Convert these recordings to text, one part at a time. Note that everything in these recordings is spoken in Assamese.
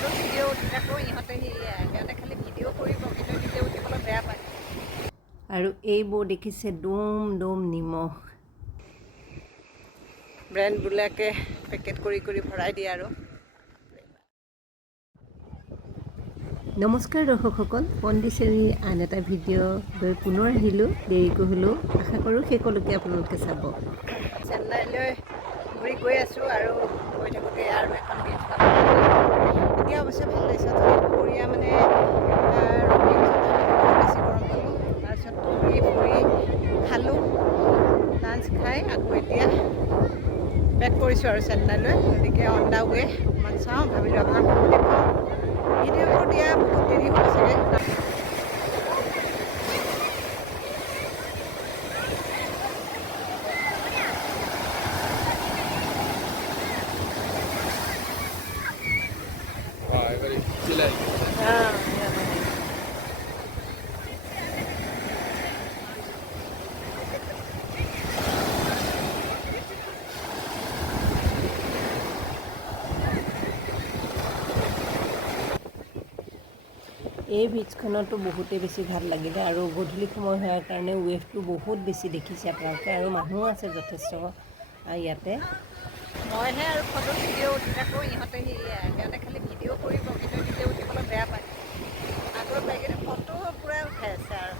ফটো ভিডিঅ' উঠিলেতো ইহঁতে সিহঁতে খালি ভিডিঅ' কৰিব, কিন্তু নিজে উঠিবলৈ বেয়া পায়। আৰু এইবোৰ দেখিছে ডুম ডুম নিমখ, ব্ৰেণ্ডবিলাকে পেকেট কৰি কৰি ভৰাই দিয়ে আৰু। নমস্কাৰ দৰ্শকসকল, পণ্ডিচেৰীৰ আন এটা ভিডিঅ' লৈ পুনৰ আহিলোঁ। দেৰিকৈ হ'লেও আশা কৰোঁ শেষলৈকে আপোনালোকে চাব। চেন্নাইলৈ ঘূৰি গৈ আছোঁ আৰু গৈ থাকোঁতে আৰু এখন বীজ পালোঁ। এতিয়া অৱশ্যে ভাল লাগিছে, দুপৰীয়া মানে বেছি গৰম পালোঁ। তাৰপিছত ঘূৰি ফুৰি খালোঁ, লাঞ্চ খাই আকৌ এতিয়া বেক কৰিছোঁ আৰু চেন্নাইলৈ। গতিকে অন দা ৱে অকণমান চাওঁ, ভাবিলোঁ আপোনালোকক দেখুৱাওঁ। ভিডিঅ'বোৰ দিয়া বহুত দেৰি হ'ব চাগে। এই ব্ৰিজখনতো বহুতেই বেছি ভাল লাগিলে আৰু গধূলি সময় হোৱাৰ কাৰণে ৱেভটো বহুত বেছি দেখিছে আপোনালোকে, আৰু মানুহো আছে যথেষ্ট ইয়াতে। মইহে আৰু ফটো ভিডিঅ' উঠিলেতো ইহঁতে খালি ভিডিঅ' কৰিব, কিন্তু নিজে উঠিবলৈ বেয়া পায়। আগৰ বাইকেৰে ফটো পূৰা উঠাই আছে আৰু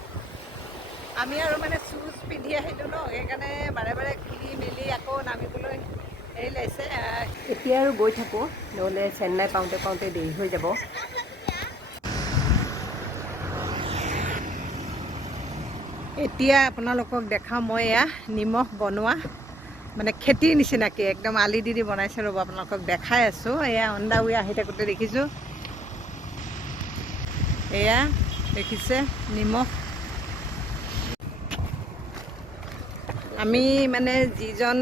আমি আৰু মানে শ্বুজ পিন্ধি আহিলোঁ ন, সেইকাৰণে বাৰে বাৰে খুলি মেলি আকৌ নামিবলৈ হেৰি লাগিছে। এতিয়া আৰু গৈ থাকোঁ, নহ'লে চেন্নাই পাওঁতে পাওঁতে দেৰি হৈ যাব। এতিয়া আপোনালোকক দেখাওঁ মই এয়া নিমখ বনোৱা, মানে খেতিৰ নিচিনাকৈ একদম আলি দি দি বনাইছে। ৰ'ব আপোনালোকক দেখাই আছোঁ। এয়া অন দা ৱে আহি থাকোঁতে দেখিছোঁ, এয়া দেখিছে নিমখ। আমি মানে যিজন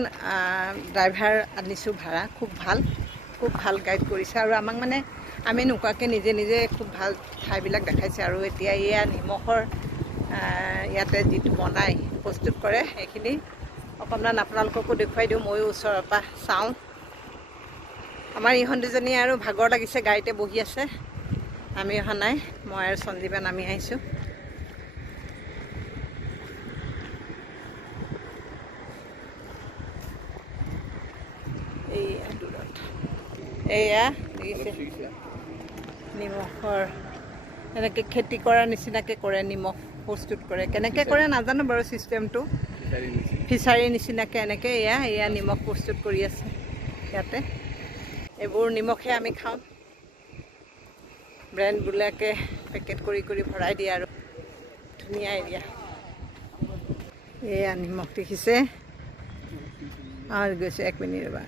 ড্ৰাইভাৰ আনিছোঁ ভাড়া, খুব ভাল গাইড কৰিছে আৰু আমাক মানে আমি নোকোৱাকৈ নিজে নিজে খুব ভাল ঠাইবিলাক দেখাইছে। আৰু এতিয়া এয়া নিমখৰ ইয়াতে যিটো বনাই প্ৰস্তুত কৰে, সেইখিনি অকণমান আপোনালোককো দেখুৱাই দিওঁ, ময়ো ওচৰৰ পৰা চাওঁ। আমাৰ ইহঁত দুজনী আৰু ভাগৰ লাগিছে, গাড়ীতে বহি আছে, আমি অহা নাই। মই আৰু সঞ্জীৱে নামি আহিছোঁ। এইয়া দূৰত এয়া দেখিছে নিমখৰ এনেকৈ খেতি কৰাৰ নিচিনাকৈ কৰে, নিমখ প্ৰস্তুত কৰে। কেনেকৈ কৰে নাজানো বাৰু চিষ্টেমটো, ফিচাৰীৰ নিচিনাকৈ এনেকৈ এয়া নিমখ প্ৰস্তুত কৰি আছে ইয়াতে। এইবোৰ নিমখে আমি খাওঁ, ব্ৰেণ্ডবিলাকে পেকেট কৰি কৰি ভৰাই দিয়ে আৰু ধুনীয়া এৰিয়া। এয়া নিমখ দেখিছে, আৰু গৈছে 1 মিনিট ৰ'বা,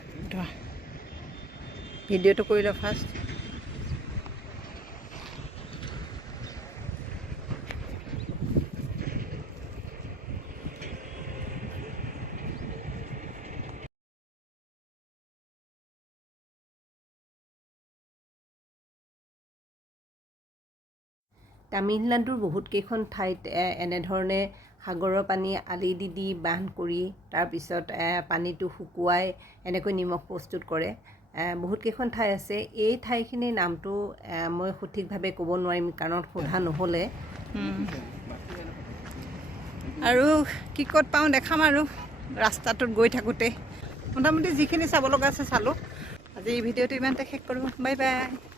ভিডিঅ'টো কৰি লওঁ ফাৰ্ষ্ট। তামিলনাডুৰ বহুতকেইখন ঠাইত এনেধৰণে সাগৰৰ পানী আলি দি দি বান্ধ কৰি তাৰপিছত পানীটো শুকুৱাই এনেকৈ নিমখ প্ৰস্তুত কৰে। বহুতকেইখন ঠাই আছে। এই ঠাইখিনিৰ নামটো মই সঠিকভাৱে ক'ব নোৱাৰিম, কাৰণ সোধা নহ'লে। আৰু কি ক'ত পাওঁ দেখাম আৰু ৰাস্তাটোত গৈ থাকোঁতে। মোটামুটি যিখিনি চাব লগা আছে চালোঁ। আজি এই ভিডিঅ'টো ইমানতে শেষ কৰোঁ। Bye bye.